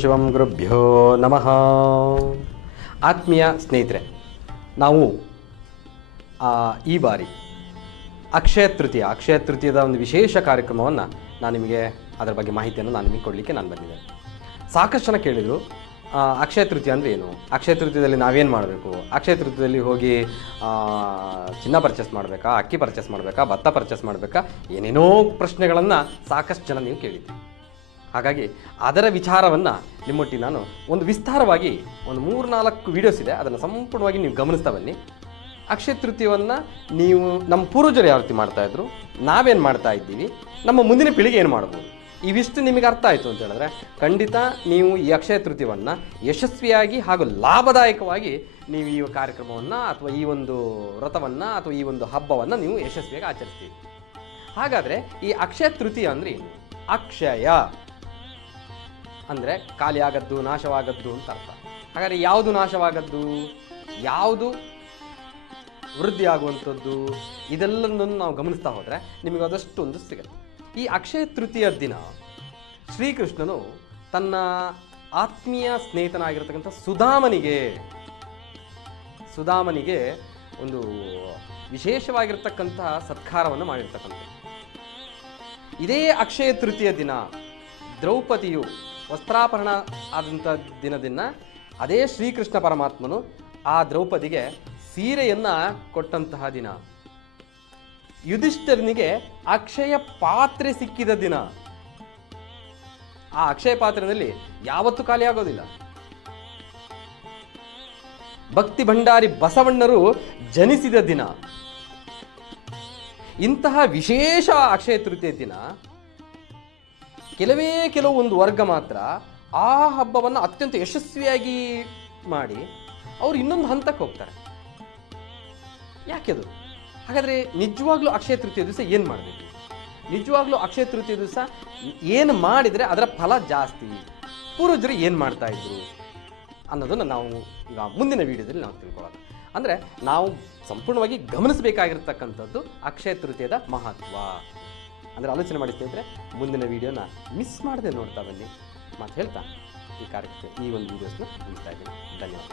ಶಿವಂ ಗುರುಭ್ಯೋ ನಮಃ. ಆತ್ಮೀಯ ಸ್ನೇಹಿತರೆ, ನಾವು ಈ ಬಾರಿ ಅಕ್ಷಯ ತೃತೀಯದ ಒಂದು ವಿಶೇಷ ಕಾರ್ಯಕ್ರಮವನ್ನು ನಾನು ನಿಮಗೆ ಅದರ ಬಗ್ಗೆ ಮಾಹಿತಿಯನ್ನು ನಿಮಗೆ ಕೊಡಲಿಕ್ಕೆ ಬಂದಿದ್ದೆ. ಸಾಕಷ್ಟು ಜನ ಕೇಳಿದರು, ಅಕ್ಷಯ ತೃತೀಯ ಅಂದರೆ ಏನು, ಅಕ್ಷಯ ತೃತೀಯದಲ್ಲಿ ನಾವೇನು ಮಾಡಬೇಕು, ಅಕ್ಷಯ ತೃತೀಯದಲ್ಲಿ ಹೋಗಿ ಚಿನ್ನ ಪರ್ಚೇಸ್ ಮಾಡಬೇಕಾ, ಅಕ್ಕಿ ಪರ್ಚೇಸ್ ಮಾಡಬೇಕಾ, ಭತ್ತ ಪರ್ಚೇಸ್ ಮಾಡಬೇಕಾ, ಏನೇನೋ ಪ್ರಶ್ನೆಗಳನ್ನು ಸಾಕಷ್ಟು ಜನ ನೀವು ಕೇಳಿದ್ರಿ. ಹಾಗಾಗಿ ಅದರ ವಿಚಾರವನ್ನು ನಿಮ್ಮೊಟ್ಟಿಗೆ ನಾನು ಒಂದು ವಿಸ್ತಾರವಾಗಿ ಒಂದು 3-4 ವೀಡಿಯೋಸ್ ಇದೆ, ಅದನ್ನು ಸಂಪೂರ್ಣವಾಗಿ ನೀವು ಗಮನಿಸ್ತಾ ಬನ್ನಿ. ಅಕ್ಷಯ ತೃತೀಯವನ್ನು ನೀವು ನಮ್ಮ ಪೂರ್ವಜರು ಯಾವ ರೀತಿ ಮಾಡ್ತಾಯಿದ್ರು, ನಾವೇನು ಮಾಡ್ತಾ ಇದ್ದೀವಿ, ನಮ್ಮ ಮುಂದಿನ ಪೀಳಿಗೆ ಏನು ಮಾಡ್ಬೋದು, ಇವಿಷ್ಟು ನಿಮಗೆ ಅರ್ಥ ಆಯಿತು ಅಂತ ಹೇಳಿದ್ರೆ ಖಂಡಿತ ನೀವು ಈ ಅಕ್ಷಯ ತೃತೀಯವನ್ನು ಯಶಸ್ವಿಯಾಗಿ ಹಾಗೂ ಲಾಭದಾಯಕವಾಗಿ ನೀವು ಈ ಕಾರ್ಯಕ್ರಮವನ್ನು ಅಥವಾ ಈ ಒಂದು ವ್ರತವನ್ನು ಅಥವಾ ಈ ಒಂದು ಹಬ್ಬವನ್ನು ನೀವು ಯಶಸ್ವಿಯಾಗಿ ಆಚರಿಸ್ತೀವಿ. ಹಾಗಾದರೆ ಈ ಅಕ್ಷಯ ತೃತೀಯ ಅಂದರೆ ಏನು? ಅಕ್ಷಯ ಅಂದರೆ ಖಾಲಿಯಾಗದ್ದು, ನಾಶವಾಗದ್ದು ಅಂತ ಅರ್ಥ. ಹಾಗಾದರೆ ಯಾವುದು ನಾಶವಾಗದ್ದು, ಯಾವುದು ವೃದ್ಧಿ ಆಗುವಂಥದ್ದು, ಇದೆಲ್ಲದನ್ನು ನಾವು ಗಮನಿಸ್ತಾ ಹೋದರೆ ನಿಮಗೆ ಅದಷ್ಟೊಂದು ಸಿಗುತ್ತೆ. ಈ ಅಕ್ಷಯ ತೃತೀಯ ದಿನ ಶ್ರೀಕೃಷ್ಣನು ತನ್ನ ಆತ್ಮೀಯ ಸ್ನೇಹಿತನಾಗಿರ್ತಕ್ಕಂಥ ಸುಧಾಮನಿಗೆ ಒಂದು ವಿಶೇಷವಾಗಿರ್ತಕ್ಕಂತಹ ಸತ್ಕಾರವನ್ನು ಮಾಡಿರ್ತಕ್ಕಂಥ ಇದೇ ಅಕ್ಷಯ ತೃತೀಯ ದಿನ ದ್ರೌಪದಿಯು ವಸ್ತ್ರಾಪರಣ ಆದಂಥ ದಿನದಿಂದ ಅದೇ ಶ್ರೀಕೃಷ್ಣ ಪರಮಾತ್ಮನು ಆ ದ್ರೌಪದಿಗೆ ಸೀರೆಯನ್ನು ಕೊಟ್ಟಂತಹ ದಿನ, ಯುಧಿಷ್ಠಿರನಿಗೆ ಅಕ್ಷಯ ಪಾತ್ರೆ ಸಿಕ್ಕಿದ ದಿನ. ಆ ಅಕ್ಷಯ ಪಾತ್ರೆಯಲ್ಲಿ ಯಾವತ್ತೂ ಖಾಲಿ ಆಗೋದಿಲ್ಲ. ಭಕ್ತಿ ಭಂಡಾರಿ ಬಸವಣ್ಣರು ಜನಿಸಿದ ದಿನ. ಇಂತಹ ವಿಶೇಷ ಅಕ್ಷಯ ತೃತೀಯ ದಿನ ಕೆಲವೊಂದು ವರ್ಗ ಮಾತ್ರ ಆ ಹಬ್ಬವನ್ನು ಅತ್ಯಂತ ಯಶಸ್ವಿಯಾಗಿ ಮಾಡಿ ಅವರು ಇನ್ನೊಂದು ಹಂತಕ್ಕೆ ಹೋಗ್ತಾರೆ. ಯಾಕೆದು? ಹಾಗಾದರೆ ನಿಜವಾಗ್ಲೂ ಅಕ್ಷಯ ತೃತೀಯ ದಿವಸ ಏನು ಮಾಡಬೇಕು, ನಿಜವಾಗ್ಲೂ ಅಕ್ಷಯ ತೃತೀಯ ದಿವಸ ಏನು ಮಾಡಿದರೆ ಅದರ ಫಲ ಜಾಸ್ತಿ, ಪೂರ್ವಜರು ಏನು ಮಾಡ್ತಾ ಇದ್ರು ಅನ್ನೋದನ್ನು ನಾವು ಈಗ ಮುಂದಿನ ವಿಡಿಯೋದಲ್ಲಿ ನಾವು ತಿಳ್ಕೊಳ್ಳೋಣ. ಅಂದರೆ ನಾವು ಸಂಪೂರ್ಣವಾಗಿ ಗಮನಿಸಬೇಕಾಗಿರ್ತಕ್ಕಂಥದ್ದು ಅಕ್ಷಯ ತೃತೀಯದ ಮಹತ್ವ. ಅಂದರೆ ಆಲೋಚನೆ ಮಾಡಿ ಸ್ನೇಹಿತರೆ, ಮುಂದಿನ ವಿಡಿಯೋನ ಮಿಸ್ ಮಾಡದೆ ನೋಡ್ತಾ ಬನ್ನಿ. ಮಾತು ಹೇಳ್ತಾ ಈ ಕಾರ್ಯಕ್ರಮ ಈ ಒಂದು ವಿಡಿಯೋಸ್ನ ಮುಗಿಸ್ತಾ ಇದ್ದೀನಿ. ಧನ್ಯವಾದ.